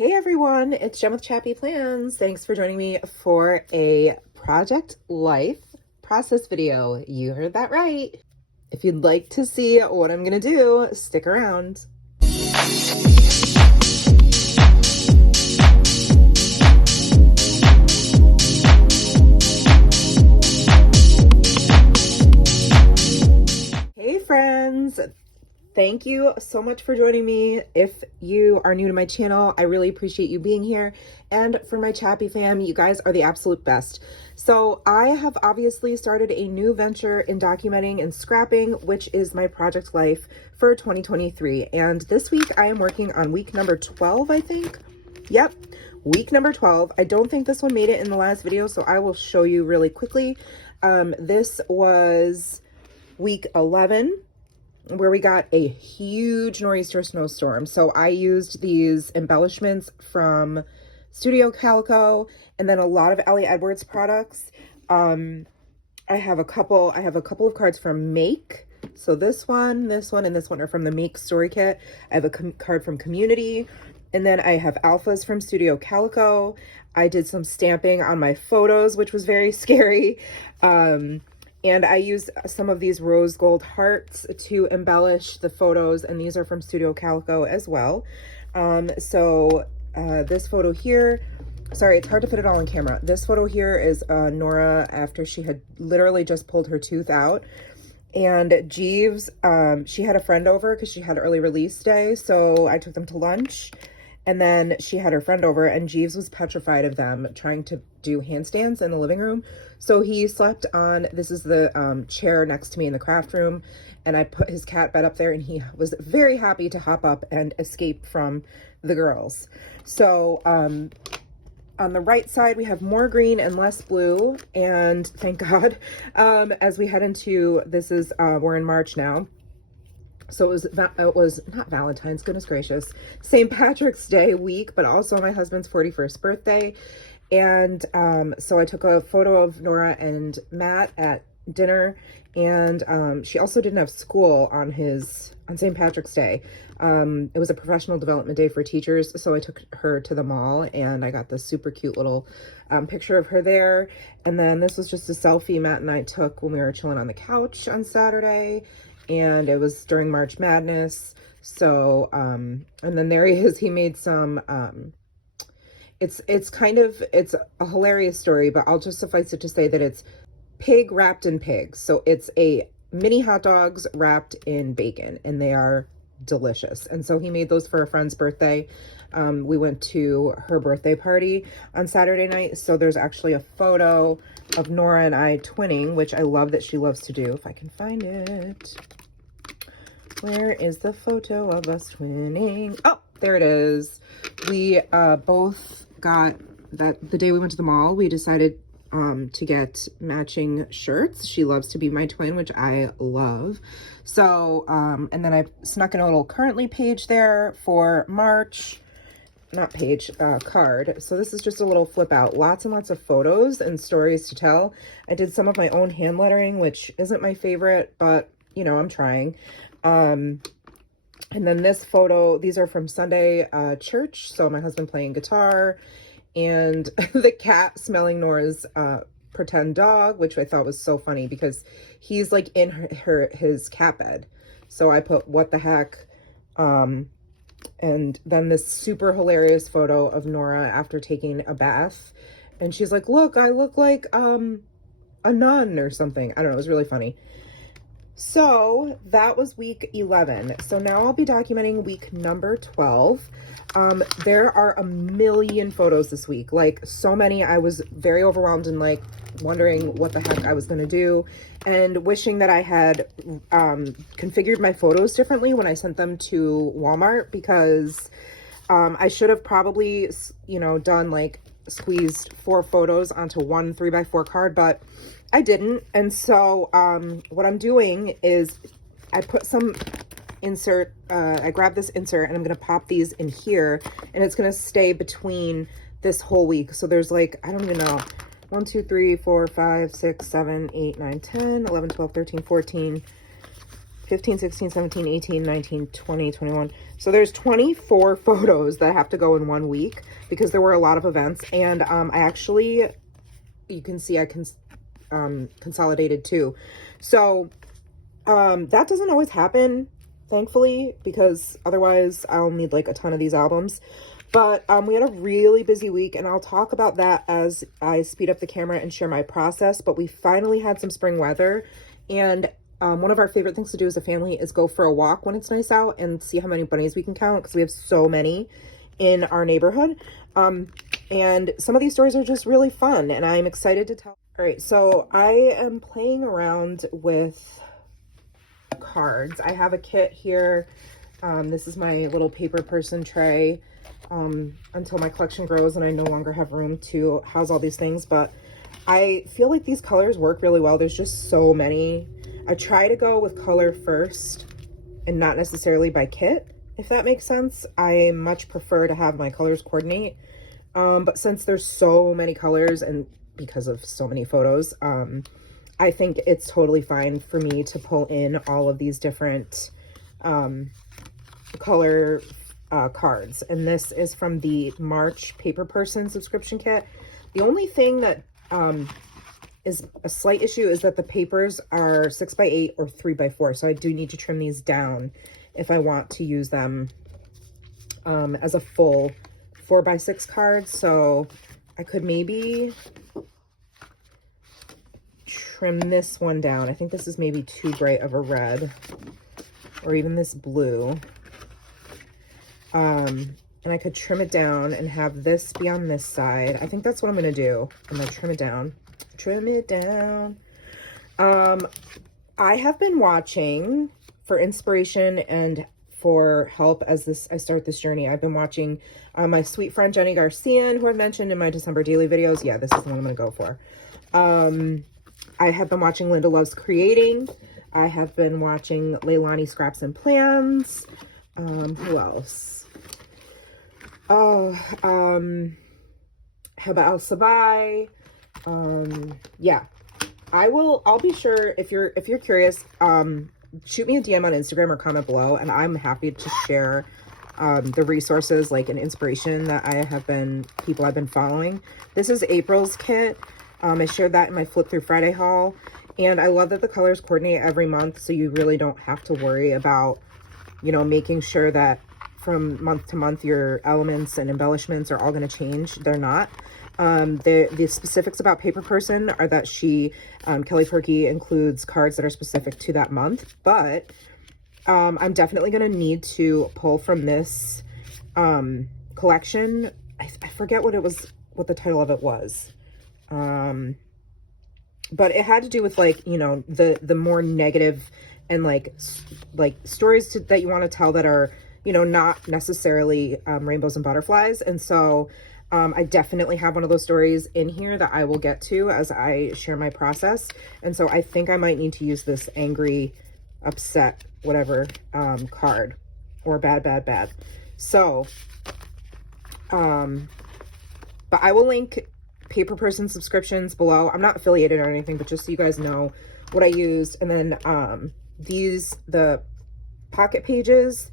Hey everyone, it's Jen with ChappyPlans. Thanks for joining me for a Project Life process video. You heard that right. If you'd like to see what I'm gonna do, stick around. Hey friends! Thank you so much for joining me. If you are new to my channel, I really appreciate you being here. And for my Chappy fam, you guys are the absolute best. So I have obviously started a new venture in documenting and scrapping, which is my Project Life for 2023. And this week I am working on week number 12, I think. Yep, week number 12. I don't think this one made it in the last video, so I will show you really quickly. This was week 11. Where we got a huge nor'easter snowstorm. So I used these embellishments from Studio Calico and then a lot of Ellie Edwards products. I have a couple of cards from Make. So this one, and this one are from the Make Story Kit. I have a card from Community, and then I have alphas from Studio Calico. I did some stamping on my photos, which was very scary. And I used some of these rose gold hearts to embellish the photos, and these are from Studio Calico as well. This photo here, sorry, it's hard to fit it all on camera. This photo here is Nora after she had literally just pulled her tooth out. And Jeeves, she had a friend over because she had early release day, so I took them to lunch. And then she had her friend over, and Jeeves was petrified of them trying to do handstands in the living room. So he slept on, this is the chair next to me in the craft room, and I put his cat bed up there, and he was very happy to hop up and escape from the girls. So on the right side, we have more green and less blue, and thank God, as we head into, we're in March now. So it was not Valentine's, goodness gracious, St. Patrick's Day week, but also my husband's 41st birthday. And so I took a photo of Nora and Matt at dinner, and she also didn't have school on St. Patrick's Day. It was a professional development day for teachers, so I took her to the mall, and I got this super cute little picture of her there. And then this was just a selfie Matt and I took when we were chilling on the couch on Saturday. And it was during March Madness. So, and then there he is. He made some, it's a hilarious story, but I'll just suffice it to say that it's pig wrapped in pigs. So it's a mini hot dogs wrapped in bacon, and they are delicious. And so he made those for a friend's birthday. We went to her birthday party on Saturday night. So there's actually a photo of Nora and I twinning, which I love that she loves to do. If I can find it. Where is the photo of us twinning? Oh, there it is. We both got the day we went to the mall, we decided to get matching shirts. She loves to be my twin, which I love. So, and then I snuck in a little currently page there for March. Not page, card. So this is just a little flip out. Lots and lots of photos and stories to tell. I did some of my own hand lettering, which isn't my favorite, but you know, I'm trying. And then this photo, these are from Sunday church. So my husband playing guitar, and the cat smelling Nora's pretend dog, which I thought was so funny because he's like in his cat bed. So I put what the heck, and then this super hilarious photo of Nora after taking a bath. And she's like, look, I look like a nun or something. I don't know. It was really funny. So that was week 11. So now I'll be documenting week number 12. There are a million photos this week, like so many. I was very overwhelmed and like wondering what the heck I was going to do, and wishing that I had configured my photos differently when I sent them to Walmart, because I should have probably, you know, done like squeezed 4 photos onto one 3x4 card, but I didn't. And so what I'm doing is I put some insert, I grabbed this insert and I'm going to pop these in here, and it's going to stay between this whole week. So there's like, I don't even know, 1, 2, 3, 4, 5, 6, 7, 8, 9, 10, 11, 12, 13, 14, 15, 16, 17, 18, 19, 20, 21. So there's 24 photos that have to go in 1 week because there were a lot of events. And I actually, you can see I consolidated too. So that doesn't always happen, thankfully, because otherwise I'll need like a ton of these albums. But we had a really busy week, and I'll talk about that as I speed up the camera and share my process. But we finally had some spring weather, and one of our favorite things to do as a family is go for a walk when it's nice out and see how many bunnies we can count, because we have so many in our neighborhood. And some of these stories are just really fun, and I'm excited to tell. All right, so I am playing around with cards. I have a kit here. This is my little paper person tray until my collection grows and I no longer have room to house all these things. But I feel like these colors work really well. There's just so many. I try to go with color first and not necessarily by kit, if that makes sense. I much prefer to have my colors coordinate. But since there's so many colors and because of so many photos, I think it's totally fine for me to pull in all of these different color cards. And this is from the March Paper Person subscription kit. The only thing that is a slight issue is that the papers are 6x8 or 3x4. So I do need to trim these down if I want to use them as a full 4x6 card. So I could maybe trim this one down. I think this is maybe too bright of a red, or even this blue. And I could trim it down and have this be on this side. I think that's what I'm going to do. I'm going to trim it down. Trim it down. I have been watching for inspiration and for help as I start this journey. I've been watching my sweet friend Jenny Garcia, who I mentioned in my December daily videos. Yeah, this is the one I'm going to go for. I have been watching Linda Loves Creating. I have been watching Leilani Scraps and Plans. Who else? Oh, Heba El Sabai. Yeah, I'll be sure, if you're curious, shoot me a DM on Instagram or comment below, and I'm happy to share the resources like an inspiration that people I've been following. This is April's kit. I shared that in my Flip Through Friday haul, and I love that the colors coordinate every month, so you really don't have to worry about, you know, making sure that from month to month your elements and embellishments are all going to change. They're not. The specifics about Paper Person are that Kelly Perky includes cards that are specific to that month, but I'm definitely going to need to pull from this collection. I forget what the title of it was. But it had to do with, like, you know, the more negative and like stories that you want to tell that are, you know, not necessarily rainbows and butterflies. And so I definitely have one of those stories in here that I will get to as I share my process. And so I think I might need to use this angry, upset, whatever card, or bad. So but I will link Paper Person subscriptions below. I'm not affiliated or anything, but just so you guys know what I used. And then the pocket pages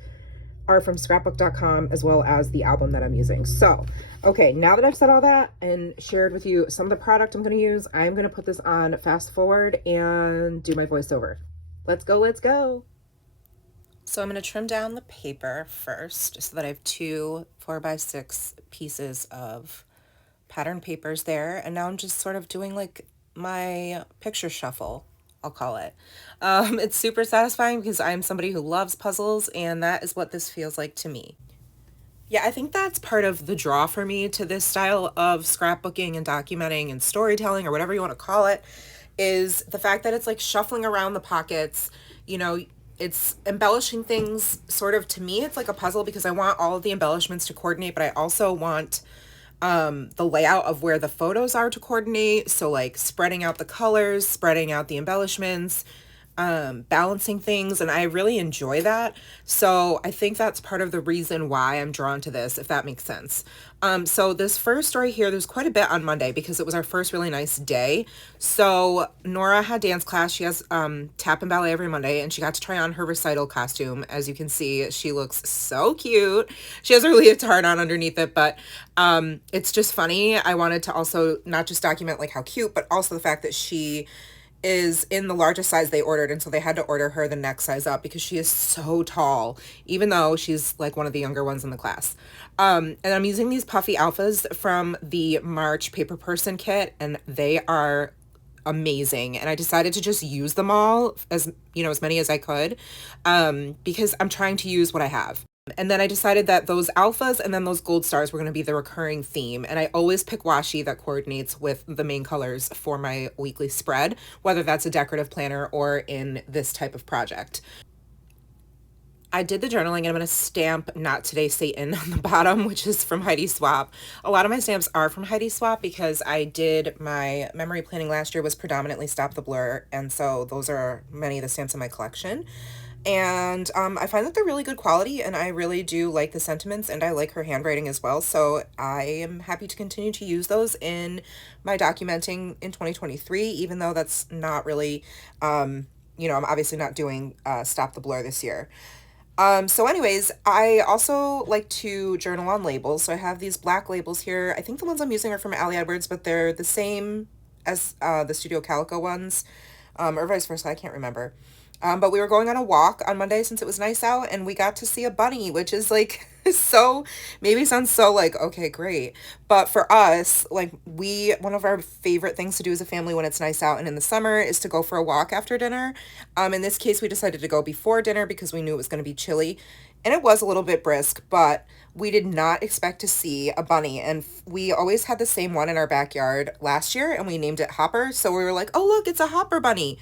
are from scrapbook.com, as well as the album that I'm using. So, okay, now that I've said all that and shared with you some of the product I'm going to use, I'm going to put this on fast forward and do my voiceover. Let's go. So I'm going to trim down the paper first so that I have 2 4x6 pieces of pattern papers there. And now I'm just sort of doing like my picture shuffle, I'll call it. It's super satisfying because I'm somebody who loves puzzles, and that is what this feels like to me. Yeah, I think that's part of the draw for me to this style of scrapbooking and documenting and storytelling, or whatever you want to call it, is the fact that it's like shuffling around the pockets. You know, it's embellishing things. Sort of, to me, it's like a puzzle because I want all of the embellishments to coordinate, but I also want the layout of where the photos are to coordinate. So like spreading out the colors, spreading out the embellishments, balancing things, and I really enjoy that. So I think that's part of the reason why I'm drawn to this, if that makes sense. So this first story here, there's quite a bit on Monday because it was our first really nice day. So Nora had dance class. She has tap and ballet every Monday, and she got to try on her recital costume. As you can see, she looks so cute. She has her leotard on underneath it, but it's just funny. I wanted to also not just document like how cute, but also the fact that she is in the largest size they ordered, and so they had to order her the next size up because she is so tall, even though she's like one of the younger ones in the class. And I'm using these puffy alphas from the March Paper Person kit, and they are amazing, and I decided to just use them all, as you know, as many as I could, because I'm trying to use what I have. And then I decided that those alphas and then those gold stars were going to be the recurring theme. And I always pick washi that coordinates with the main colors for my weekly spread, whether that's a decorative planner or in this type of project. I did the journaling, and I'm going to stamp Not Today Satan on the bottom, which is from Heidi Swap. A lot of my stamps are from Heidi Swap because I did my memory planning last year was predominantly Stop the Blur, and so those are many of the stamps in my collection. And I find that they're really good quality, and I really do like the sentiments, and I like her handwriting as well. So I am happy to continue to use those in my documenting in 2023, even though that's not really, you know, I'm obviously not doing Stop the Blur this year. So anyways, I also like to journal on labels. So I have these black labels here. I think the ones I'm using are from Ali Edwards, but they're the same as the Studio Calico ones, or vice versa. I can't remember. But we were going on a walk on Monday since it was nice out, and we got to see a bunny, which is like so, maybe sounds so like, okay, great. But for us, like one of our favorite things to do as a family when it's nice out and in the summer is to go for a walk after dinner. In this case, we decided to go before dinner because we knew it was going to be chilly, and it was a little bit brisk, but we did not expect to see a bunny. And we always had the same one in our backyard last year, and we named it Hopper. So we were like, oh, look, it's a Hopper bunny.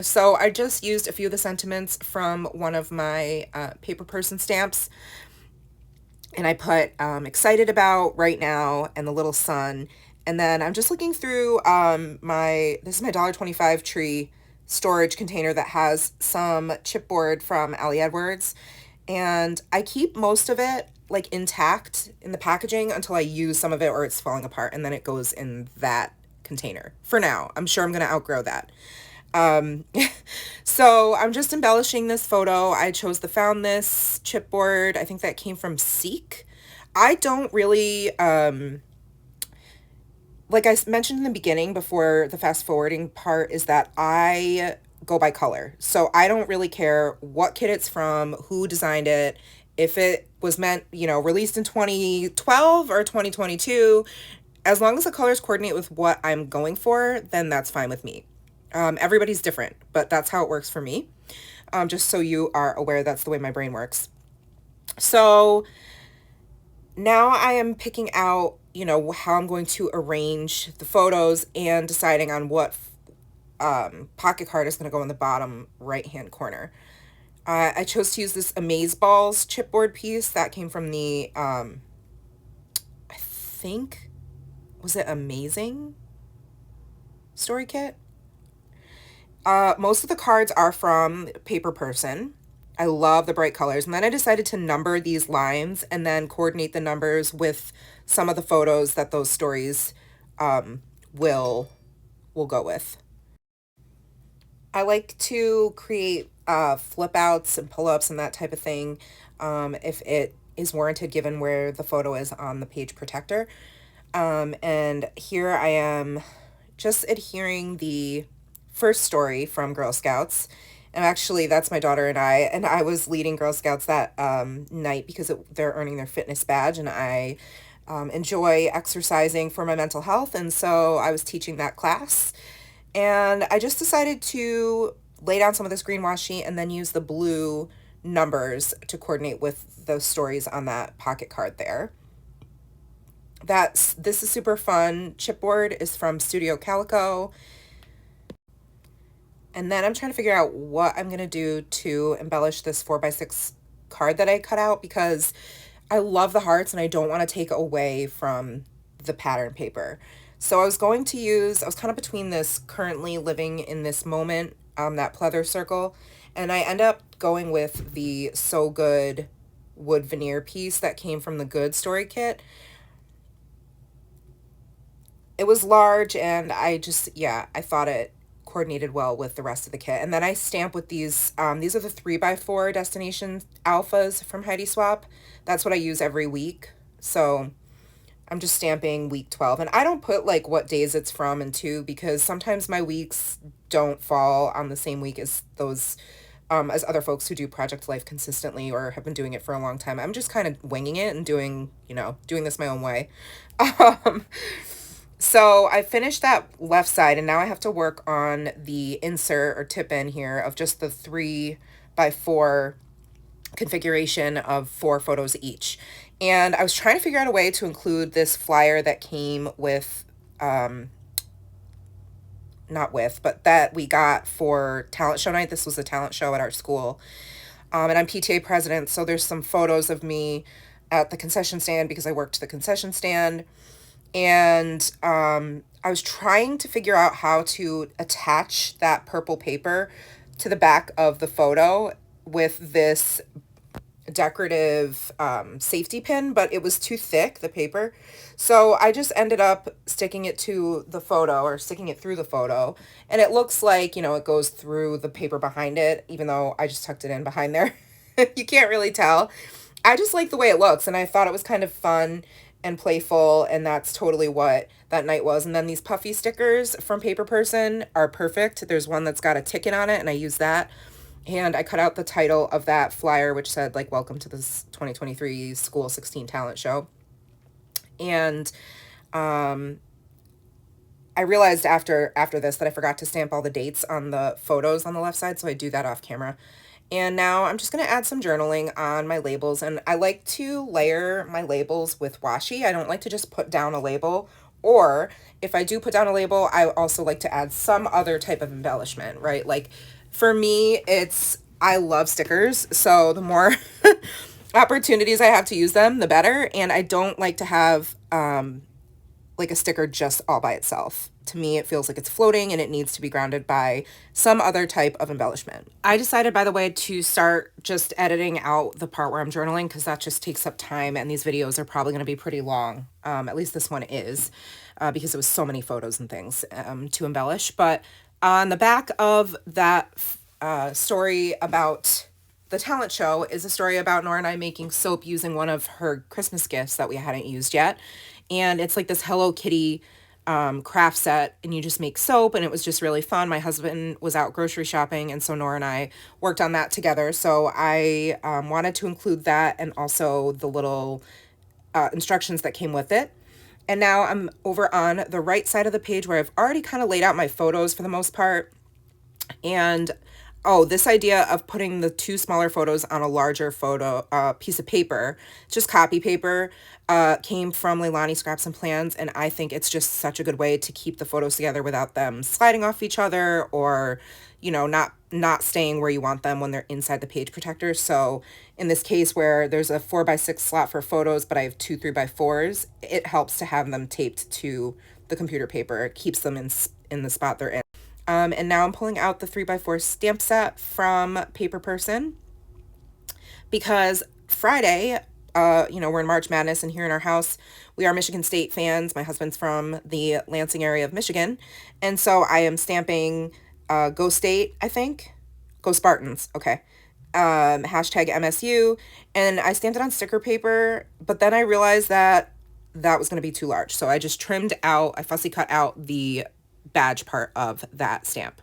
So I just used a few of the sentiments from one of my Paper Person stamps, and I put excited about, right now, and the little sun. And then I'm just looking through this is my $1.25 tree storage container that has some chipboard from Ali Edwards, and I keep most of it like intact in the packaging until I use some of it or it's falling apart, and then it goes in that container for now. I'm sure I'm going to outgrow that. So I'm just embellishing this photo. I chose the Found This chipboard. I think that came from Seek. I don't really, like I mentioned in the beginning before the fast forwarding part, is that I go by color. So I don't really care what kit it's from, who designed it, if it was meant, you know, released in 2012 or 2022, as long as the colors coordinate with what I'm going for, then that's fine with me. Everybody's different, but that's how it works for me. Just so you are aware, that's the way my brain works. So now I am picking out, you know, how I'm going to arrange the photos and deciding on what pocket card is going to go in the bottom right-hand corner. I chose to use this Amazeballs chipboard piece that came from the, I think, was it Amazing story kit? Most of the cards are from Paper Person. I love the bright colors. And then I decided to number these lines and then coordinate the numbers with some of the photos that those stories will go with. I like to create flip outs and pull ups and that type of thing if it is warranted given where the photo is on the page protector. And here I am just adhering the first story from Girl Scouts. And actually, that's my daughter and I was leading Girl Scouts that night because they're earning their fitness badge, and I enjoy exercising for my mental health, and so I was teaching that class. And I just decided to lay down some of this green washi and then use the blue numbers to coordinate with those stories on that pocket card there. This is super fun. Chipboard is from Studio Calico. And then I'm trying to figure out what I'm going to do to embellish this 4x6 card that I cut out, because I love the hearts and I don't want to take away from the pattern paper. So I was kind of between this currently living in this moment that pleather circle. And I end up going with the So Good wood veneer piece that came from the Good Story kit. It was large, and I just, yeah, I thought it coordinated well with the rest of the kit. And then I stamp with these are the 3x4 Destination Alphas from Heidi Swap. That's what I use every week. So I'm just stamping week 12. And I don't put like what days it's from and to, because sometimes my weeks don't fall on the same week as those, as other folks who do Project Life consistently or have been doing it for a long time. I'm just kind of winging it and doing this my own way. Um, so I finished that left side, and now I have to work on the insert or tip in here of just the 3x4 configuration of 4 photos each. And I was trying to figure out a way to include this flyer that came with, not with, but that we got for talent show night. This was a talent show at our school. And I'm PTA president, so there's some photos of me at the concession stand because I worked the concession stand. And I was trying to figure out how to attach that purple paper to the back of the photo with this decorative safety pin, but it was too thick, the paper. So I just ended up sticking it to the photo, or sticking it through the photo. And it looks like, it goes through the paper behind it, even though I just tucked it in behind there. You can't really tell. I just like the way it looks, and I thought it was kind of fun and playful, and that's totally what that night was. And then these puffy stickers from Paper Person are perfect. There's one that's got a ticket on it, and I use that. And I cut out the title of that flyer, which said, like, welcome to this 2023 School 16 talent show. And I realized after this that I forgot to stamp all the dates on the photos on the left side, so I do that off camera. And now I'm just going to add some journaling on my labels. And I like to layer my labels with washi. I don't like to just put down a label. Or if I do put down a label, I also like to add some other type of embellishment, right? Like for me, I love stickers. So the more opportunities I have to use them, the better. And I don't like to have like a sticker just all by itself. To me, it feels like it's floating, and it needs to be grounded by some other type of embellishment. I decided, by the way, to start just editing out the part where I'm journaling, because that just takes up time, and these videos are probably going to be pretty long. At least this one is, because it was so many photos and things to embellish. But on the back of that story about the talent show is a story about Nora and I making soap using one of her Christmas gifts that we hadn't used yet. And it's like this Hello Kitty craft set, and you just make soap, and it was just really fun. My husband was out grocery shopping, and so Nora and I worked on that together. So I wanted to include that, and also the little instructions that came with it. And now I'm over on the right side of the page where I've already kind of laid out my photos for the most part. And this idea of putting the 2 smaller photos on a larger photo piece of paper, just copy paper, came from Leilani Scraps and Plans, and I think it's just such a good way to keep the photos together without them sliding off each other, or not staying where you want them when they're inside the page protector. So in this case, where there's a 4x6 slot for photos, but I have 2 3x4s, it helps to have them taped to the computer paper. It keeps them in the spot they're in. And now I'm pulling out the 3x4 stamp set from Paper Person, because Friday, we're in March Madness, and here in our house, we are Michigan State fans. My husband's from the Lansing area of Michigan. And so I am stamping Go State, I think. Go Spartans. Okay. Hashtag MSU. And I stamped it on sticker paper, but then I realized that was going to be too large. So I just I fussy cut out the badge part of that stamp.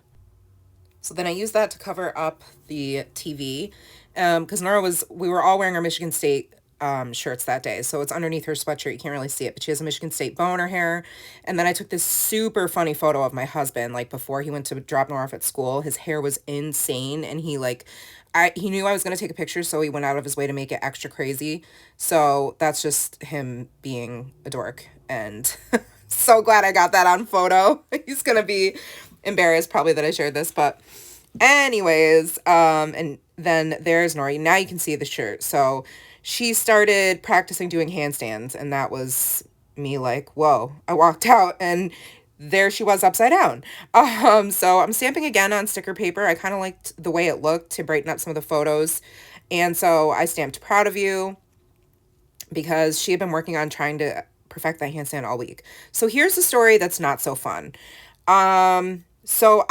So then I used that to cover up the TV, because we were all wearing our Michigan State shirts that day. So it's underneath her sweatshirt. You can't really see it, but she has a Michigan State bow in her hair. And then I took this super funny photo of my husband, like before he went to drop Nora off at school. His hair was insane, and he knew I was going to take a picture, so he went out of his way to make it extra crazy. So that's just him being a dork, and so glad I got that on photo. He's going to be embarrassed probably that I shared this, but anyways, and then there's Nori. Now you can see the shirt. So she started practicing doing handstands, and that was me like, whoa. I walked out, and there she was upside down. So I'm stamping again on sticker paper. I kind of liked the way it looked to brighten up some of the photos. And so I stamped proud of you because she had been working on trying to perfect that handstand all week. So here's the story that's not so fun. So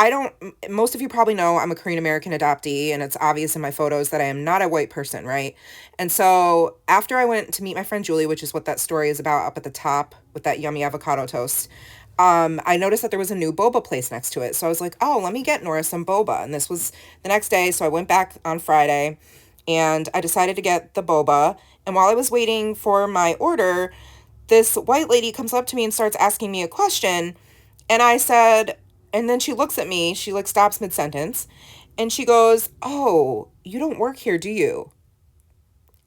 most of you probably know I'm a Korean American adoptee, and it's obvious in my photos that I am not a white person, right? And so after I went to meet my friend Julie, which is what that story is about up at the top with that yummy avocado toast, I noticed that there was a new boba place next to it. So I was like, oh, let me get Nora some boba. And this was the next day. So I went back on Friday and I decided to get the boba. And while I was waiting for my order, this white lady comes up to me and starts asking me a question. And I said, and then she looks at me, she like stops mid-sentence and she goes, oh, you don't work here, do you?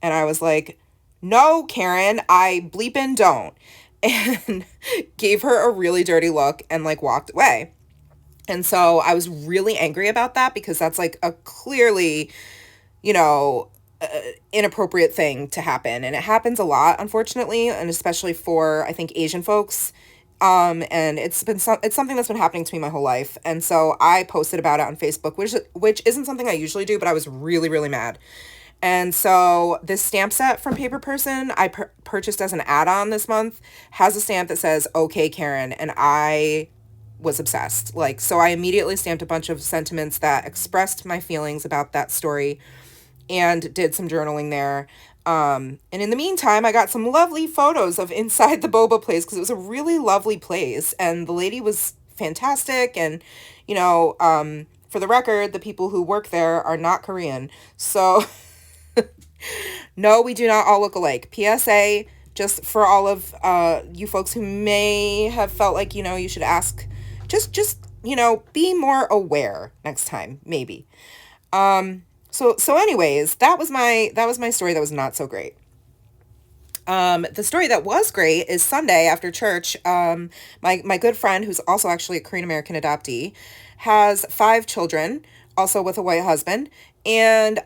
And I was like, no, Karen, I bleepin' don't. And gave her a really dirty look and like walked away. And so I was really angry about that because that's like a clearly, you know, inappropriate thing to happen. And it happens a lot, unfortunately, and especially for, I think, Asian folks. And it's something that's been happening to me my whole life. And so I posted about it on Facebook, which isn't something I usually do, but I was really, really mad. And so this stamp set from Paper Person I purchased as an add-on this month has a stamp that says, okay, Karen. And I was obsessed. Like, so I immediately stamped a bunch of sentiments that expressed my feelings about that story and did some journaling there. And in the meantime, I got some lovely photos of inside the boba place because it was a really lovely place. And the lady was fantastic. And, you know, for the record, the people who work there are not Korean. So... No, we do not all look alike. PSA, just for all of you folks who may have felt like, you know, you should ask, just you know, be more aware next time, maybe. So anyways, that was my story that was not so great. The story that was great is Sunday after church. My good friend, who's also actually a Korean American adoptee, has 5 children, also with a white husband. And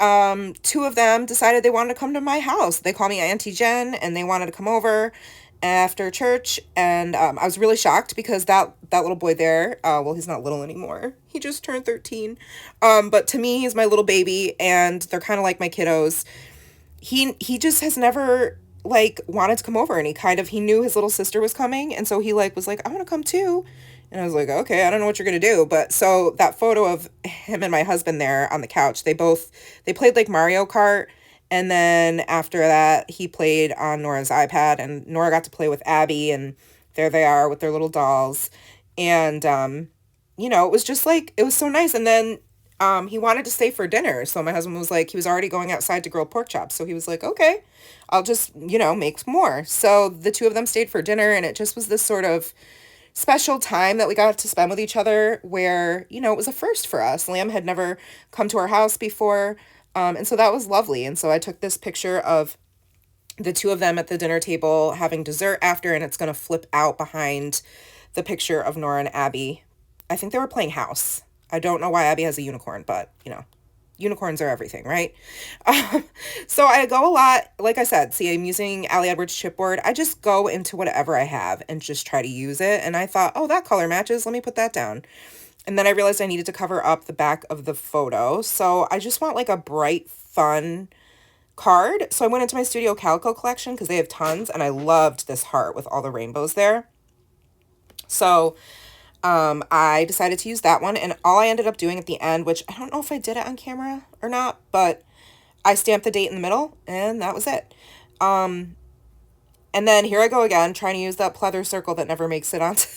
2 of them decided they wanted to come to my house. They call me Auntie Jen, and they wanted to come over after church. And I was really shocked because that little boy there, well, he's not little anymore. He just turned 13. But to me, he's my little baby, and they're kind of like my kiddos. He just has never like wanted to come over, and he knew his little sister was coming, and so he like was like, I want to come too. And I was like, okay, I don't know what you're gonna do. But so that photo of him and my husband there on the couch, they played like Mario Kart, and then after that he played on Nora's iPad, and Nora got to play with Abby, and there they are with their little dolls. And you know, it was just like, it was so nice. And then he wanted to stay for dinner. So my husband was like, he was already going outside to grill pork chops. So he was like, okay, I'll just, you know, make more. So the 2 of them stayed for dinner, and it just was this sort of special time that we got to spend with each other where, you know, it was a first for us. Lamb had never come to our house before. And so that was lovely. And so I took this picture of the 2 of them at the dinner table having dessert after, and it's going to flip out behind the picture of Nora and Abby. I think they were playing house. I don't know why Abby has a unicorn, but, you know, unicorns are everything, right? So I go a lot, like I said, see, I'm using Ali Edwards chipboard. I just go into whatever I have and just try to use it. And I thought, oh, that color matches. Let me put that down. And then I realized I needed to cover up the back of the photo. So I just want like a bright, fun card. So I went into my Studio Calico collection because they have tons. And I loved this heart with all the rainbows there. So I decided to use that one, and all I ended up doing at the end, which I don't know if I did it on camera or not, but I stamped the date in the middle, and that was it. And then here I go again, trying to use that pleather circle that never makes it onto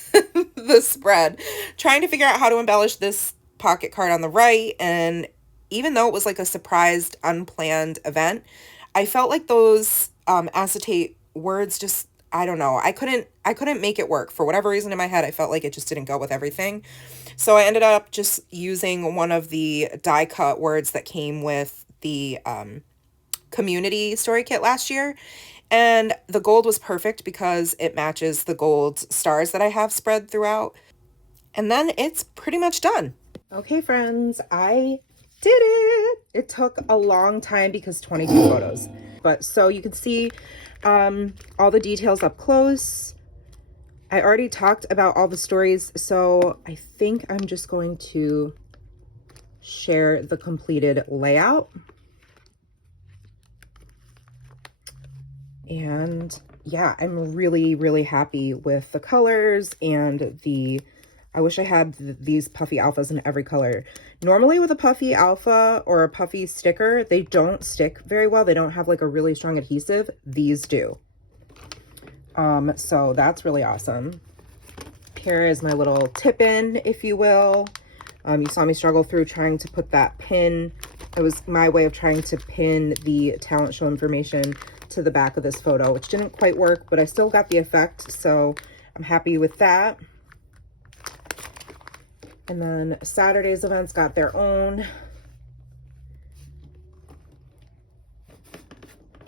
the spread, trying to figure out how to embellish this pocket card on the right. And even though it was like a surprised, unplanned event, I felt like those acetate words just, I don't know. I couldn't make it work. For whatever reason in my head, I felt like it just didn't go with everything. So I ended up just using one of the die cut words that came with the community story kit last year. And the gold was perfect because it matches the gold stars that I have spread throughout. And then it's pretty much done. Okay, friends, I did it. It took a long time because 22 photos. But so you can see all the details up close. I already talked about all the stories, so I think I'm just going to share the completed layout. And yeah, I'm really, really happy with the colors and I wish I had these puffy alphas in every color. Normally with a puffy alpha or a puffy sticker, they don't stick very well. They don't have like a really strong adhesive. These do. So that's really awesome. Here is my little tip-in, if you will. You saw me struggle through trying to put that pin. It was my way of trying to pin the talent show information to the back of this photo, which didn't quite work, but I still got the effect, so I'm happy with that. And then Saturday's events got their own.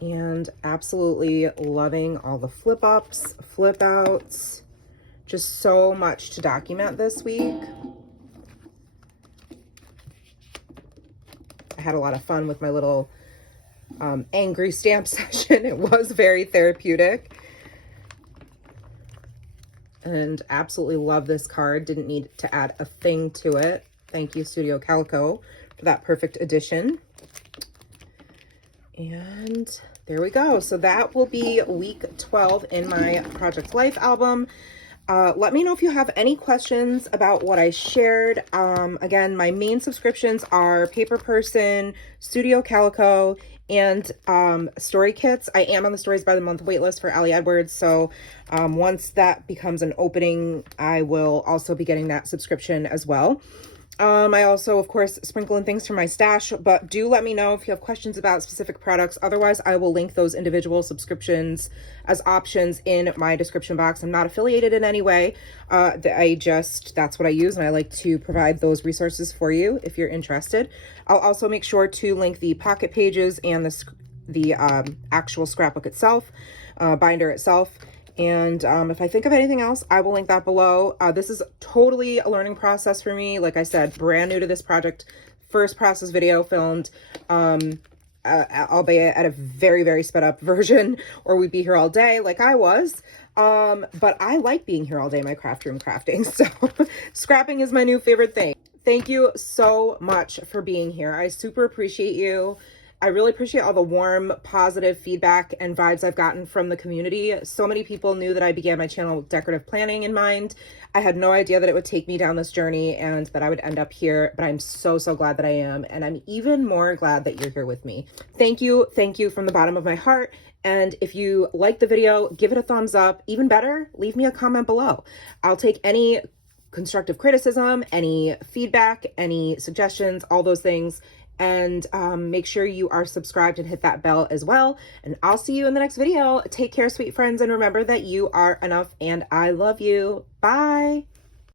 And absolutely loving all the flip ups, flip outs. Just so much to document this week. I had a lot of fun with my little angry stamp session. It was very therapeutic. And absolutely love this card. Didn't need to add a thing to it. Thank you, Studio Calico, for that perfect addition. And there we go. So that will be week 12 in my Project Life album. Let me know if you have any questions about what I shared. Again, my main subscriptions are Paper Person, Studio Calico, and Story Kits. I am on the Stories by the Month waitlist for Ali Edwards, so once that becomes an opening, I will also be getting that subscription as well. I also, of course, sprinkle in things from my stash, but do let me know if you have questions about specific products. Otherwise, I will link those individual subscriptions as options in my description box. I'm not affiliated in any way. That's what I use, and I like to provide those resources for you if you're interested. I'll also make sure to link the pocket pages and the actual scrapbook itself, binder itself. And if I think of anything else, I will link that below. This is totally a learning process for me. Like I said, brand new to this project. First process video filmed, albeit at a very, very sped up version, or we'd be here all day like I was. But I like being here all day in my craft room crafting. So scrapping is my new favorite thing. Thank you so much for being here. I super appreciate you. I really appreciate all the warm, positive feedback and vibes I've gotten from the community. So many people knew that I began my channel with decorative planning in mind. I had no idea that it would take me down this journey and that I would end up here, but I'm so, so glad that I am. And I'm even more glad that you're here with me. Thank you from the bottom of my heart. And if you like the video, give it a thumbs up. Even better, leave me a comment below. I'll take any constructive criticism, any feedback, any suggestions, all those things. And make sure you are subscribed and hit that bell as well. And I'll see you in the next video. Take care, sweet friends, and remember that you are enough and I love you. Bye.